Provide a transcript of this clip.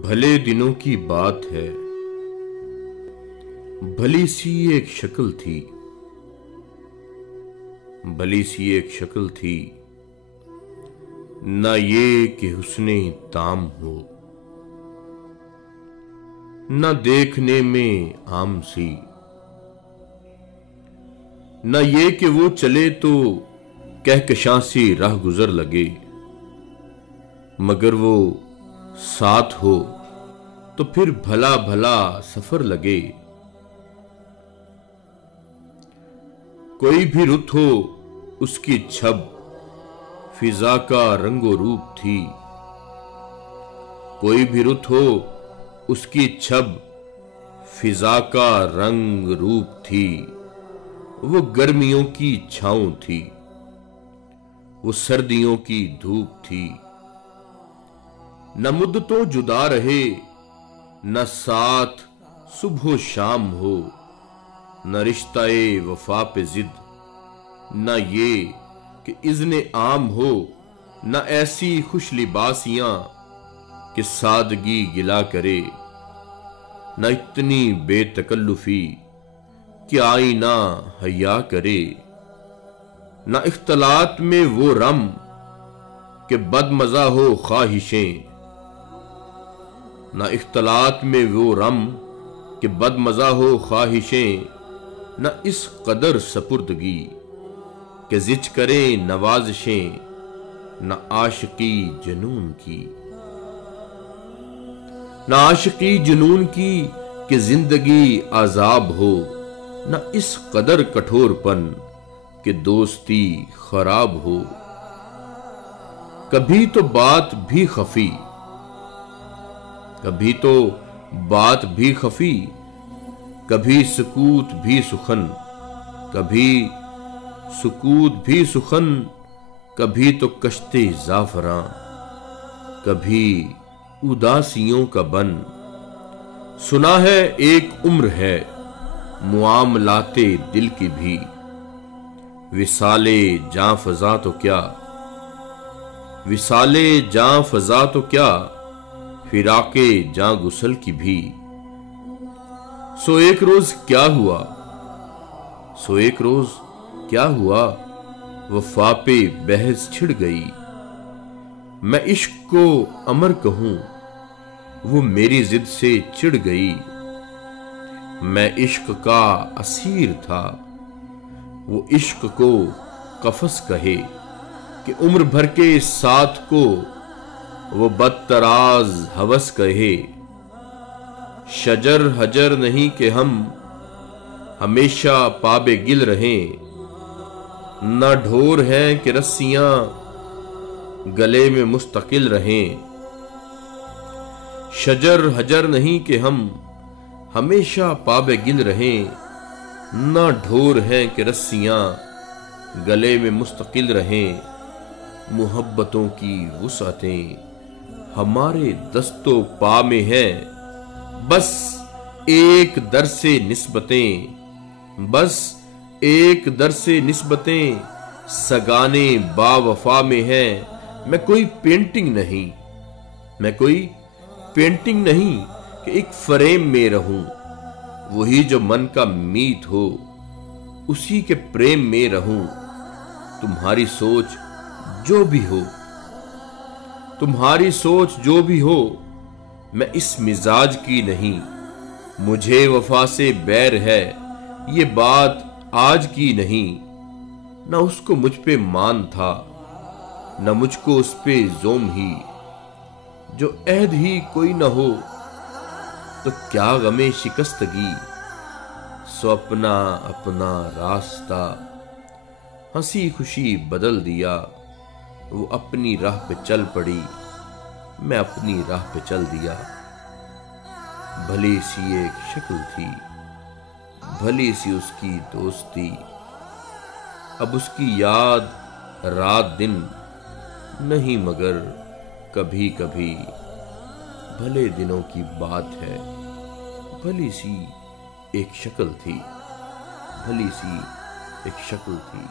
भले दिनों की बात है, भली सी एक शक्ल थी, भली सी एक शक्ल थी, न ये कि हुस्ने ताम हो, न देखने में आम सी, न ये कि वो चले तो कहकशां सी राह गुजर लगे, मगर वो साथ हो तो फिर भला भला सफर लगे। कोई भी रुत हो उसकी छब फिजा का रंगो रूप थी, कोई भी रुत हो उसकी छब फिजा का रंग रूप थी। वो गर्मियों की छांव थी, वो सर्दियों की धूप थी। न मुद्दतों जुदा रहे, न साथ सुबह शाम हो, न रिश्ताए वफा पे जिद, न ये कि इज़्ने आम हो, न ऐसी खुश लिबासियां कि सादगी गिला करे, न इतनी बेतकल्लुफी कि आईना हया करे, न इख्तलात में वो रम कि बदमजा हो ख्वाहिशें, न इख्तलात में वो रम कि बदमजा हो ख्वाहिशें, न इस कदर सपुर्दगी कि जिच करे नवाजिशें, न आशिकी जुनून की, न आशिकी जुनून की कि जिंदगी आजाब हो, न इस कदर कठोरपन कि दोस्ती खराब हो। कभी तो बात भी खफी, कभी तो बात भी खफी, कभी सुकूत भी सुखन, कभी सुकूत भी सुखन, कभी तो कश्ते जाफरां, कभी उदासियों का बन। सुना है एक उम्र है मुआमलाते दिल की भी, विसाले जां फजा तो क्या, विसाले जां फजा तो क्या, फिराके जां गुसल की भी। सो एक रोज क्या हुआ, सो एक रोज क्या हुआ, वफा पे बहस छिड़ गई। मैं इश्क को अमर कहूं, वो मेरी जिद से चिढ़ गई। मैं इश्क का असीर था, वो इश्क को कफस कहे, कि उम्र भर के साथ को वो बदतराज हवस कहे। शजर हजर नहीं कि हम हमेशा पाबे गिल रहें, न ढोर हैं कि रस्सियां गले में मुस्तकिल रहें। शजर हजर नहीं कि हम हमेशा पाबे गिल रहें, न ढोर हैं कि रस्सियां गले में मुस्तकिल रहें। मुहब्बतों की वुसअतें हमारे दस्तो पा में हैं, बस एक दर से निस्बतें, बस एक दर से निस्बतें सगाने बावफा में हैं। मैं कोई पेंटिंग नहीं, मैं कोई पेंटिंग नहीं कि एक फ्रेम में रहूं, वही जो मन का मीत हो उसी के प्रेम में रहूं। तुम्हारी सोच जो भी हो, तुम्हारी सोच जो भी हो, मैं इस मिजाज की नहीं। मुझे वफा से बैर है, ये बात आज की नहीं। न उसको मुझ पे मान था, न मुझको उस पे जोम ही। जो अहद ही कोई न हो तो क्या गमे शिकस्तगी, सो अपना अपना रास्ता हंसी खुशी बदल दिया। वो अपनी राह पे चल पड़ी, मैं अपनी राह पे चल दिया। भली सी एक शक्ल थी, भली सी उसकी दोस्ती, अब उसकी याद रात दिन नहीं, मगर कभी कभी भले दिनों की बात है। भली सी एक शक्ल थी, भली सी एक शक्ल थी।